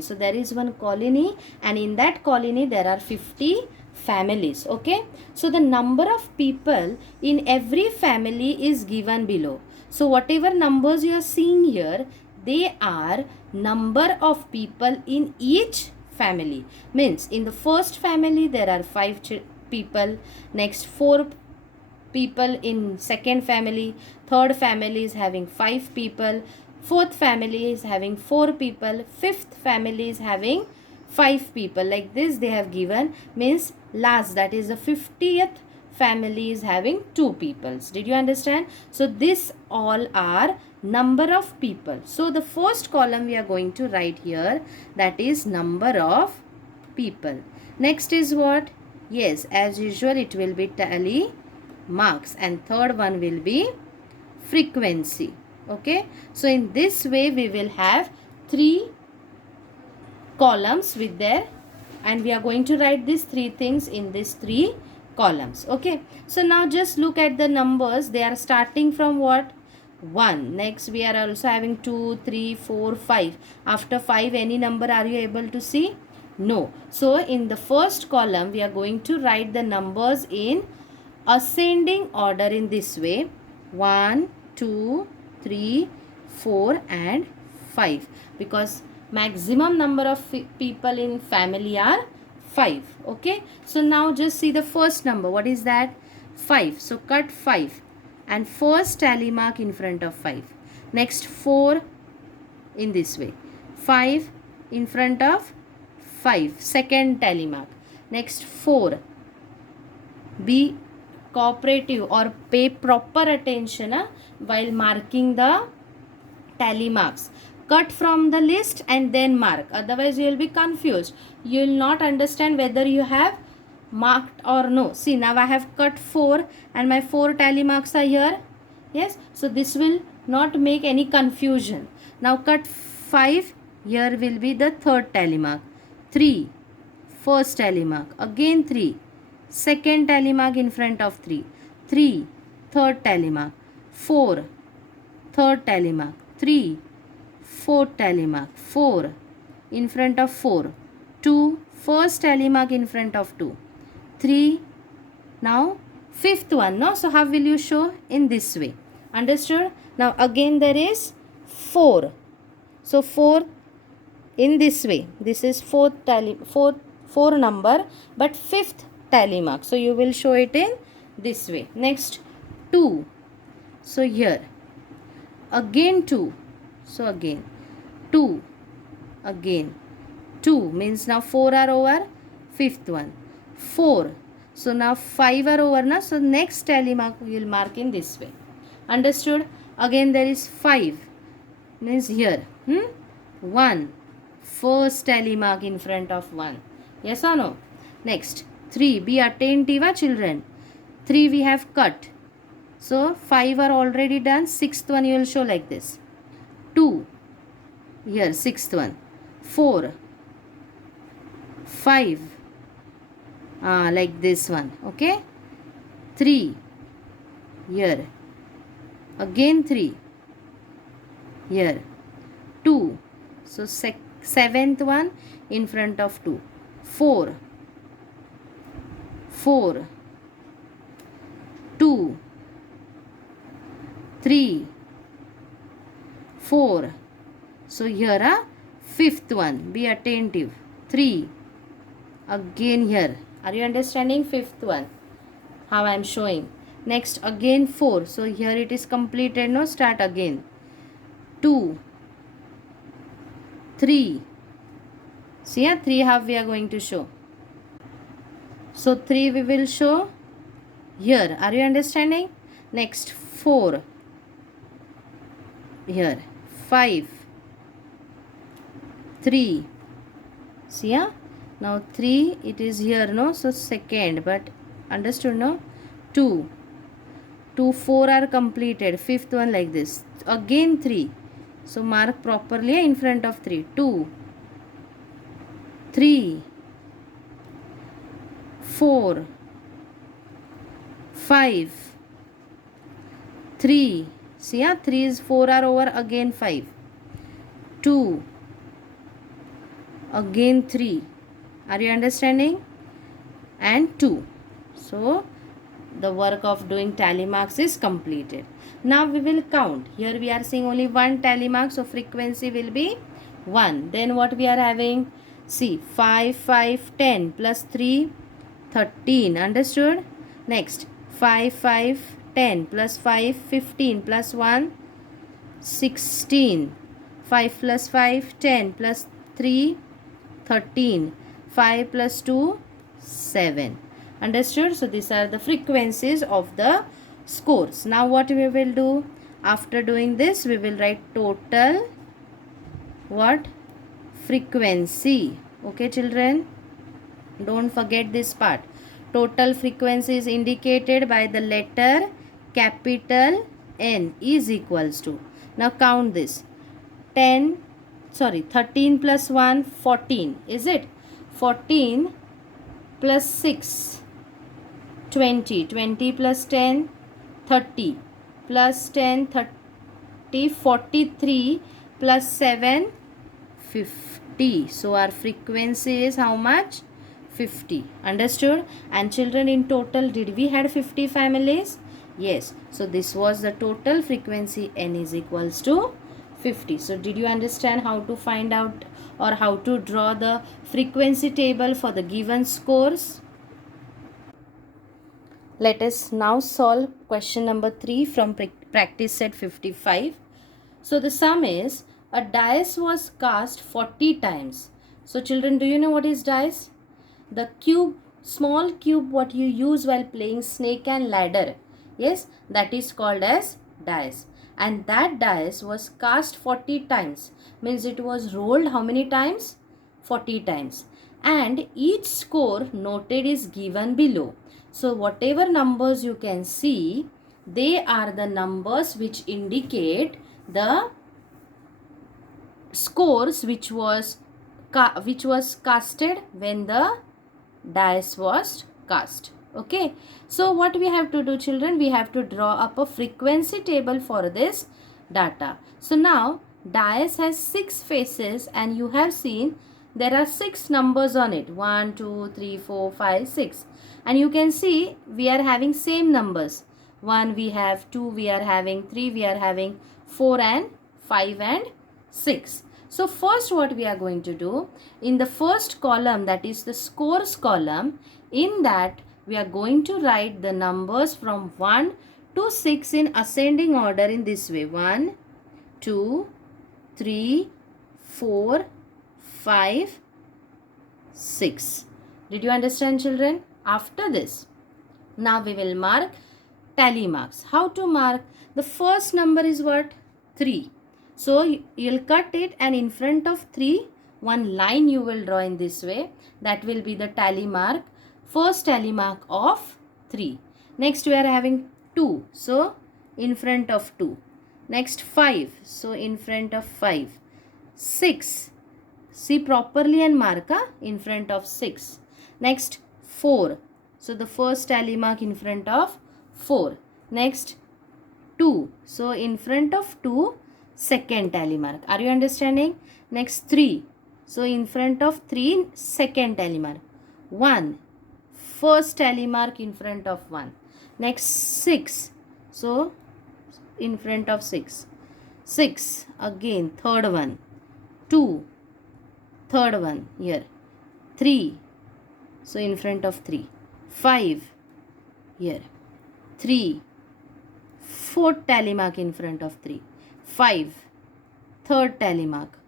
So there is one colony, and in that colony there are 50 families. Okay, so the number of people in every family is given below. So whatever numbers you are seeing here, they are number of people in each family. Means in the first family there are 5 people, next 4 people in second family, third family is having 5 people, fourth family is having 4 people, fifth family is having 5 people. Like this they have given. Means last, that is the 50th family, is having 2 peoples. Did you understand? So this all are number of people. So the first column we are going to write here, that is number of people. Next is what? Yes, as usual it will be tally marks, and third one will be frequency. Okay, so in this way we will have 3 columns with there, and we are going to write these 3 things in these 3 columns. Okay, so now just look at the numbers. They are starting from what? 1. Next we are also having 2, 3, 4, 5. After 5 any number are you able to see? No. So in the first column we are going to write the numbers in ascending order in this way: 1, 2, 3, 4 and 5, because maximum number of people in family are 5. Okay, so now just see the first number. What is that? 5. So cut 5 and first tally mark in front of 5. Next 4 in this way, 5 in front of 5, second tally mark. Next 4. Be cooperative or pay proper attention while marking the tally marks. Cut from the list and then mark, otherwise you will be confused. You will not understand whether you have marked or no. See, now I have cut 4 and my 4 tally marks are here. Yes, so this will not make any confusion. Now cut 5, here will be the third tally mark. 3, first tally mark, again 3, second tally mark in front of 3, 3, third tally mark, 4, third tally mark, 3, fourth tally mark, 4 in front of 4, 2, first tally mark in front of 2, 3, now fifth one. No, so how will you show? In this way. Understood? Now again there is 4. So 4 in this way. This is fourth tally, 4 number, but fifth tally mark. So you will show it in this way. Next 2. So here again 2. So again 2, again 2, means now 4 are over, fifth one 4. So now 5 are over na, so next tally mark we will mark in this way. Understood? Again there is 5, means here 1, first tally mark in front of 1. Yes or no? Next 3. Be attentive children. 3 we have cut, so 5 are already done. Sixth one you will show like this. 2, here sixth one. 4, 5, like this one. Okay, 3, here again 3, here 2. So seventh one in front of 2. 4, 4, 2, 3, 4. So here fifth one. Be attentive. 3. Again here. Are you understanding? Fifth one. How I am showing. Next again 4. So here it is completed. No, start again. 2, 3. See here 3 how we are going to show. So 3 we will show here. Are you understanding? Next 4. Here 5, 3. See here? Now 3 it is here, no? So second, but understood, no? 2. 2, 4 are completed. Fifth one like this. Again 3. So mark properly in front of 3. 2, 3, 4, 5, 3. See here? 3 is 4 are over, again 5. 2, again 3. Are you understanding? And 2. So the work of doing tally marks is completed. Now we will count. Here we are seeing only one tally mark, so frequency will be 1. Then what we are having? See, 5, 5, 10 plus 3, 13. Understood? Next, 5, 5, 10 plus 5, 15 plus 1, 16. 5 plus 5, 10 plus 3, 13. 5 plus 2, 7. Understood? So these are the frequencies of the scores. Now what we will do? After doing this, we will write total what? Frequency. Okay, children? Don't forget this part. Total frequency is indicated by the letter capital N is equals to. Now count this. 13 plus 1, 14. Is it? 14 plus 6, 20. 20 plus 10, 30. Plus 10, 30. 43 plus 7, 50. So our frequency is how much? 50. Understood? And children, in total, did we had 50 families? Yes. So this was the total frequency. N is equals to 50. So did you understand how to find out or how to draw the frequency table for the given scores? Let us now solve question number 3 from practice set 55. So the sum is, a dice was cast 40 times. So children, do you know what is dice? The cube, small cube what you use while playing snake and ladder. Yes, that is called as dice. And that dice was cast 40 times. Means it was rolled how many times? 40 times. And each score noted is given below. So whatever numbers you can see, they are the numbers which indicate the scores which was casted when the dice was cast. Okay, so what we have to do, children, we have to draw up a frequency table for this data. So now dice has 6 faces and you have seen there are 6 numbers on it. 1, 2, 3, 4, 5, 6. And you can see we are having same numbers. 1 we have, 2 we are having, 3 we are having, 4 and 5 and 6. So first what we are going to do, in the first column, that is the scores column, in that we are going to write the numbers from 1 to 6 in ascending order in this way. 1, 2, 3, 4, 5, 6. Did you understand, children? After this, now we will mark tally marks. How to mark? The first number is what? 3. So you'll cut it and in front of 3, one line you will draw in this way. That will be the tally mark. First tally mark of 3. Next we are having 2. So in front of 2. Next 5. So in front of 5. 6. See properly and mark in front of 6. Next 4. So the first tally mark in front of 4. Next 2. So in front of 2, second tally mark. Are you understanding? Next 3. So in front of 3, second tally mark. 1. First tally mark in front of 1. Next 6. So in front of 6. 6. Again third one. 2. Third one here. 3. So in front of 3. 5. Here. 3. Fourth tally mark in front of 3. 5. Third tally mark.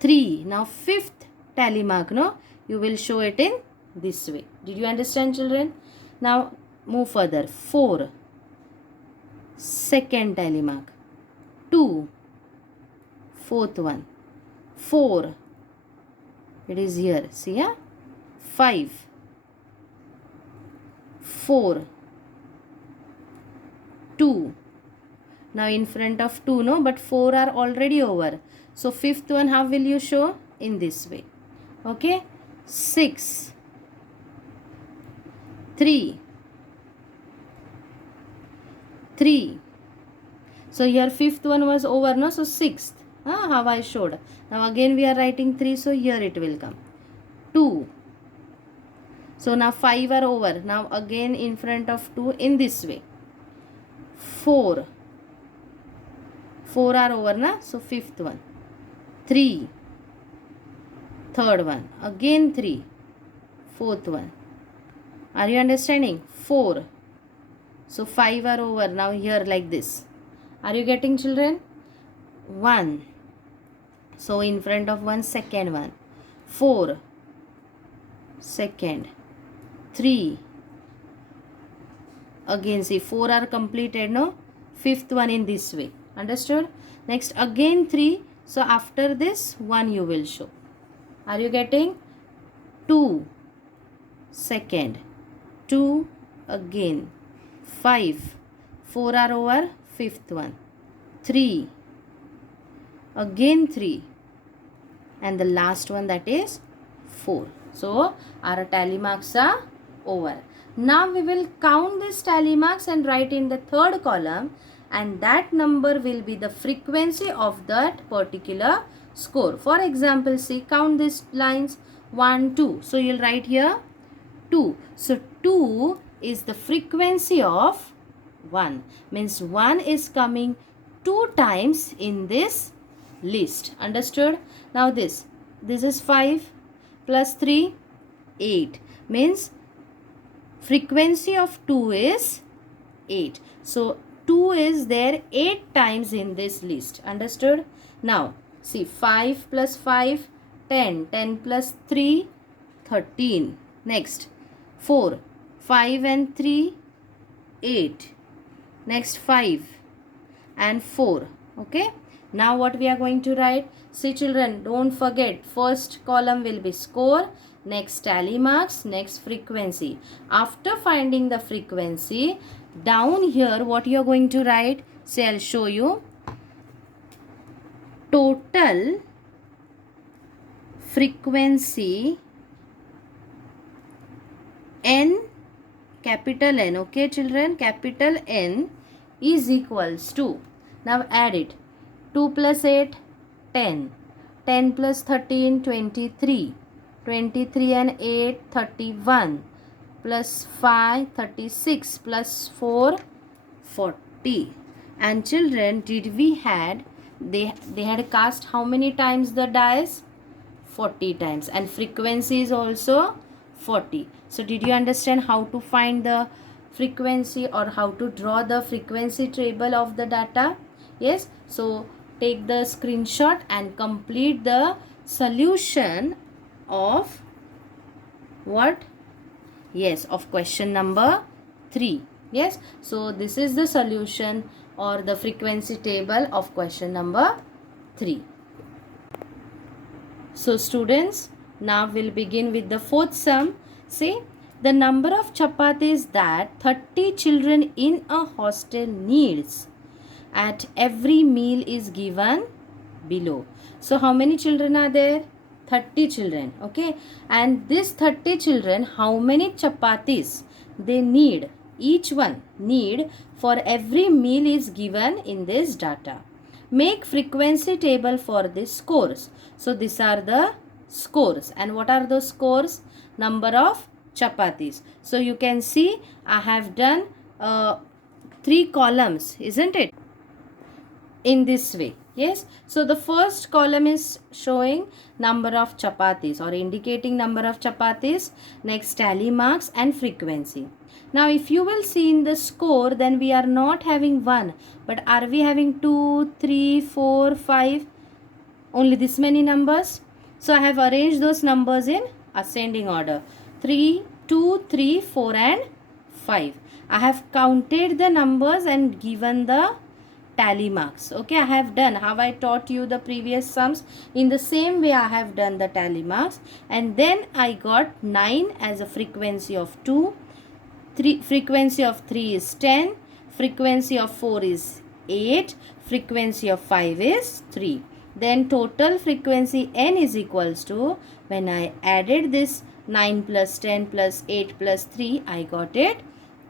3. Now fifth tally mark, no? You will show it in this way. Did you understand, children? Now move further. 4. Second tally mark. 2. Fourth one. 4. It is here. See, yeah? 5. 4. 2. Now in front of 2, no, but 4 are already over. So fifth one, how will you show? In this way. Okay. 6. 3. 3. So here fifth one was over, no? So sixth. How I showed. Now again we are writing 3, so here it will come 2. So now 5 are over. Now again in front of 2 in this way. 4. 4 are over na. So fifth one. 3. Third one. Again 3. Fourth one. Are you understanding? 4. So 5 are over. Now here like this. Are you getting, children? 1. So in front of 1, second one. 4. Second. 3. Again see 4 are completed, no? Fifth one in this way. Understood? Next again 3. So after this 1 you will show. Are you getting? 2. Second. 2 again. 5. 4 are over. Fifth one. 3. Again 3. And the last one, that is 4. So our tally marks are over. Now we will count this tally marks and write in the third column, and that number will be the frequency of that particular score. For example, see, count these lines 1, 2. So you'll write here 2. So 2 is the frequency of 1. Means 1 is coming 2 times in this list. Understood? Now this is 5 plus 3, 8. Means frequency of 2 is 8. So 2 is there 8 times in this list. Understood? Now see, 5 plus 5, 10. 10 plus 3, 13. Next 4. 5 and 3, 8. Next 5 and 4. Okay. Now what we are going to write? See children, don't forget, first column will be score, next tally marks, next frequency. After finding the frequency, down here what you are going to write? See, I'll show you. Total frequency N, capital N, okay children, capital N is equals to, now add it, 2 plus 8, 10. 10 plus 13, 23. 23 and 8, 31. Plus 5, 36. Plus 4, 40. And children, did we had, they had cast how many times the dice? 40 times. And frequency is also 40. So did you understand how to find the frequency or how to draw the frequency table of the data? Yes. So take the screenshot and complete the solution of what? Yes, of question number 3. Yes. So this is the solution or the frequency table of question number 3. So students, now we'll begin with the fourth sum. See, the number of chapatis that 30 children in a hostel needs at every meal is given below. So how many children are there? 30 children. Okay. And this 30 children, how many chapatis they need? Each one need for every meal is given in this data. Make frequency table for the scores. So these are the scores. And what are those scores? Number of chapatis. So you can see I have done 3 columns, isn't it? In this way. Yes. So the first column is showing number of chapatis or indicating number of chapatis. Next tally marks and frequency. Now if you will see in the score, then we are not having 1. But are we having 2, 3, 4, 5? Only this many numbers. So I have arranged those numbers in ascending order. 3, 2, 3, 4 and 5. I have counted the numbers and given the tally marks. Okay, I have done how I taught you the previous sums. In the same way I have done the tally marks, and then I got 9 as a frequency of 2. Frequency of 3 is 10. Frequency of 4 is 8. Frequency of 5 is 3. Then total frequency n is equals to, when I added this 9 plus 10 plus 8 plus 3, I got it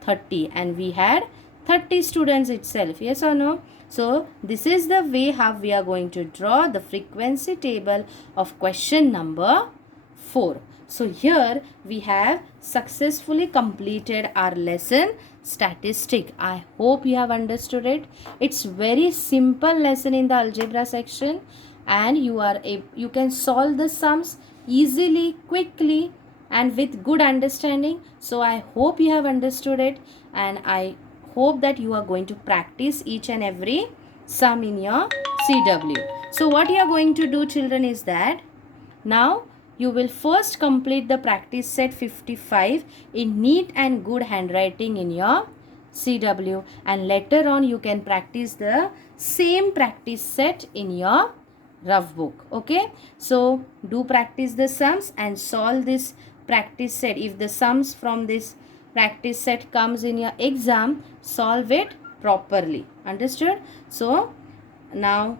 30, and we had 30 students itself. Yes or no? So this is the way how we are going to draw the frequency table of question number 4. So here we have successfully completed our lesson statistic. I hope you have understood it. It's very simple lesson in the algebra section, and you can solve the sums easily, quickly, and with good understanding. So I hope you have understood it, and I hope that you are going to practice each and every sum in your CW. So what you are going to do, children, is that now you will first complete the practice set 55 in neat and good handwriting in your CW, and later on you can practice the same practice set in your rough book. Okay, so do practice the sums and solve this practice set. If the sums from this practice set comes in your exam, solve it properly. Understood? So now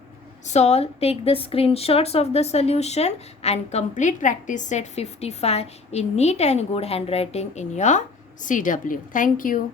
take the screenshots of the solution and complete practice set 55 in neat and good handwriting in your CW. Thank you.